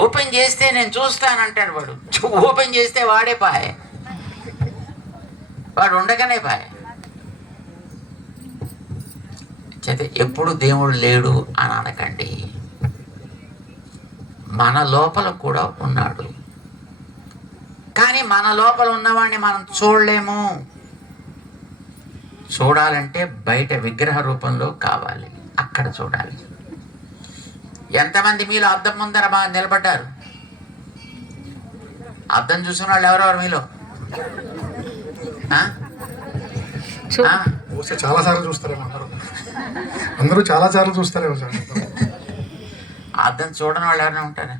Open చేస్తే నేను చూస్తానంటాడు వాడు. ఓపెన్ చేస్తే వాడే పాయ, వాడు ఉండగానే పాయ. చేత ఎప్పుడు దేవుడు లేడు అని అనకండి. మన లోపల కూడా ఉన్నాడు, కానీ మన లోపల ఉన్నవాడిని మనం చూడలేము. చూడాలంటే బయట విగ్రహ రూపంలో కావాలి, అక్కడ చూడాలి. ఎంతమంది మీలో అద్దం ముందర బాగా నిలబడ్డారు? అద్దం చూసిన వాళ్ళు ఎవరెవరు మీలో? చాలా సార్లు చూస్తారేమో అందరూ చాలా సార్లు చూస్తారేమో సార్. అద్దం చూడని వాళ్ళు ఎవరైనా ఉంటారా?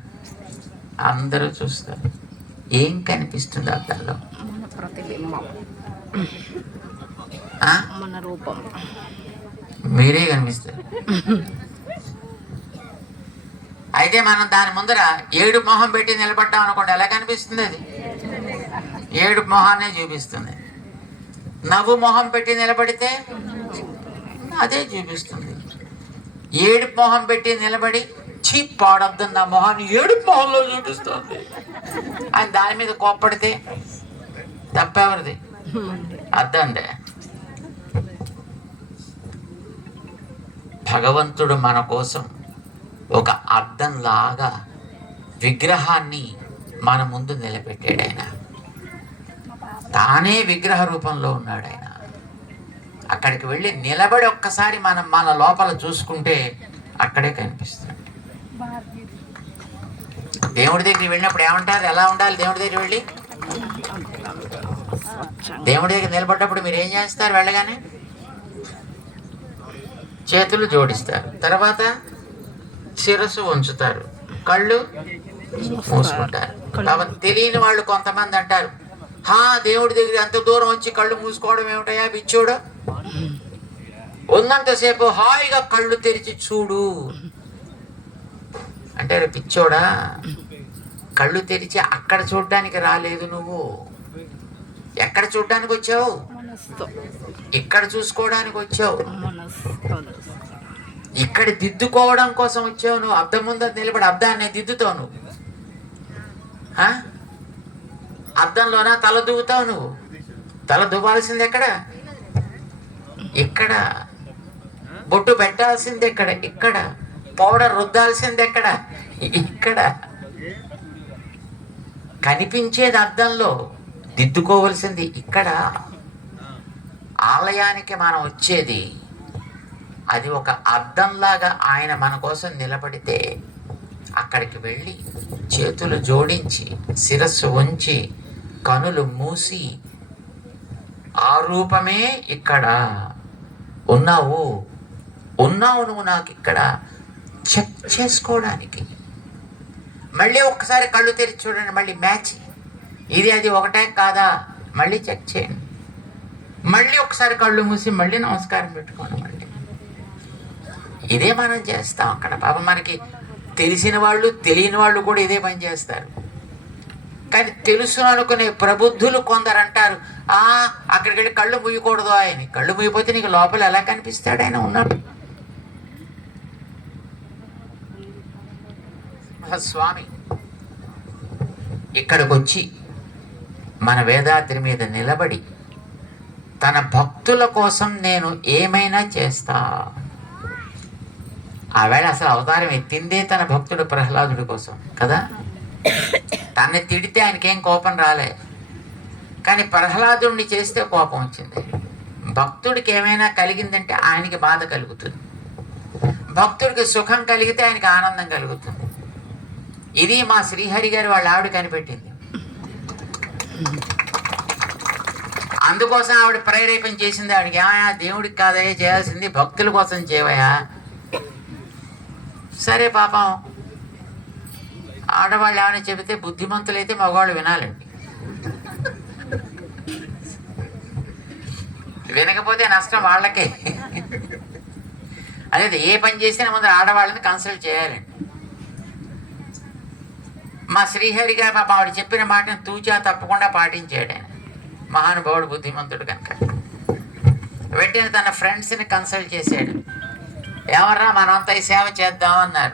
అందరూ చూస్తారు. ఏం కనిపిస్తుంది అద్దంలో? ప్రతిబింబం, మన రూపం. మీరే కనిపిస్తారు. అయితే మనం దాని ముందర ఏడు మొహం పెట్టి నిలబడ్డాం అనుకోండి, ఎలా కనిపిస్తుంది? అది ఏడు మొహాన్నే చూపిస్తుంది. నవ్వు మొహం పెట్టి నిలబడితే అదే చూపిస్తుంది. ఏడు మొహం పెట్టి నిలబడి చీప్ పాడద్దని నా మొహాన్ని ఏడు మొహంలో చూపిస్తుంది అని దాని మీద కోప్పడితే తప్పెవరిది? అద్దందే. భగవంతుడు మన కోసం ఒక అద్దంలాగా విగ్రహాన్ని మన ముందు నిలబెట్టాడు. ఆయన తానే విగ్రహ రూపంలో ఉన్నాడు. ఆయన అక్కడికి వెళ్ళి నిలబడి ఒక్కసారి మనం మన లోపల చూసుకుంటే అక్కడే కనిపిస్తుంది. దేవుడి దగ్గరికి వెళ్ళినప్పుడు ఏమంటారు? ఎలా ఉండాలి? దేవుడి దగ్గర వెళ్ళి దేవుడి దగ్గర నిలబడ్డప్పుడు మీరు ఏం చేస్తారు? వెళ్ళగానే చేతులు జోడిస్తారు, తర్వాత శిరస్సు ఉంచుతారు, కళ్ళు మూసుకుంటారు. కాబట్టి తెలియని వాళ్ళు కొంతమంది అంటారు, దేవుడి దగ్గర అంత దూరం వచ్చి కళ్ళు మూసుకోవడం ఏమిటయా పిచ్చోడు? ఉన్నంతసేపు హాయిగా కళ్ళు తెరిచి చూడు అంటే, పిచ్చోడా, కళ్ళు తెరిచి అక్కడ చూడడానికి రాలేదు. నువ్వు ఎక్కడ చూడడానికి వచ్చావు? ఇక్కడ చూసుకోవడానికి వచ్చావు. ఇక్కడ దిద్దుకోవడం కోసం వచ్చావు. నువ్వు అద్దం ముందర నిలబడి అద్దాన్ని దిద్దుతావు. నువ్వు అద్దంలోనా తల దువ్వుతావు? నువ్వు తల దువ్వాల్సింది ఎక్కడ? ఇక్కడ. బొట్టు పెట్టాల్సింది ఎక్కడ? ఇక్కడ. పౌడర్ రుద్దాల్సింది ఎక్కడ? ఇక్కడ. కనిపించేది అద్దంలో, దిద్దుకోవలసింది ఇక్కడ. ఆలయానికి మనం వచ్చేది అది ఒక అద్దంలాగా. ఆయన మన కోసం నిలబడితే అక్కడికి వెళ్ళి చేతులు జోడించి శిరస్సు వంచి కనులు మూసి ఆ రూపమే ఇక్కడ ఉన్నావు, ఉన్నావు నువ్వు నాకు ఇక్కడ చెక్ చేసుకోవడానికి. మళ్ళీ ఒక్కసారి కళ్ళు తెరిచి చూడండి, మళ్ళీ మ్యాచ్ ఇది అది ఒకటే కాదా మళ్ళీ చెక్ చేయండి. మళ్ళీ ఒకసారి కళ్ళు మూసి మళ్ళీ నమస్కారం పెట్టుకోండి. మళ్ళీ ఇదే మనం చేస్తాం అక్కడ. పాపం మనకి తెలిసిన వాళ్ళు తెలియని వాళ్ళు కూడా ఇదే పని చేస్తారు. కానీ తెలుసు అనుకునే ప్రబుద్ధులు కొందరు అంటారు, అక్కడికి వెళ్ళి కళ్ళు ముయ్యకూడదు. ఆయన కళ్ళు ముయ్యిపోతే నీకు లోపల ఎలా కనిపిస్తాడు? ఆయన ఉన్నాడు. స్వామి ఇక్కడికి వచ్చి మన వేదాద్రి మీద నిలబడి తన భక్తుల కోసం నేను ఏమైనా చేస్తా. ఆవేళ అసలు అవతారం ఎత్తిందే తన భక్తుడు ప్రహ్లాదుడి కోసం కదా. తన్ని తిడితే ఆయనకేం కోపం రాలే, కానీ ప్రహ్లాదుడిని చేస్తే కోపం వచ్చింది. భక్తుడికి ఏమైనా కలిగిందంటే ఆయనకి బాధ కలుగుతుంది, భక్తుడికి సుఖం కలిగితే ఆయనకి ఆనందం కలుగుతుంది. ఇది మా శ్రీహరి గారు వాళ్ళ ఆవిడ కనిపెట్టింది. అందుకోసం ఆవిడ ప్రేరేపణ చేసింది. ఆవిడకి ఏమయ్యా దేవుడికి కాదయ్యా చేయాల్సింది, భక్తుల కోసం చేయవయ్యా. సరే పాపం ఆడవాళ్ళు ఏమైనా చెబితే బుద్ధిమంతులైతే మగవాళ్ళు వినాలండి, వినకపోతే నష్టం వాళ్ళకే. అదే ఏ పని చేసినా ముందు ఆడవాళ్ళని కన్సల్ట్ చేయాలండి. మా శ్రీహరి గారు పాపం ఆవిడ చెప్పిన మాటను తూచా తప్పకుండా పాటించాడు. ఆయన మహానుభావుడు, బుద్ధిమంతుడు కనుక వెంటనే తన ఫ్రెండ్స్ని కన్సల్ట్ చేశాడు. ఎవర్రా మనంతా ఈ సేవ చేద్దామన్నారు.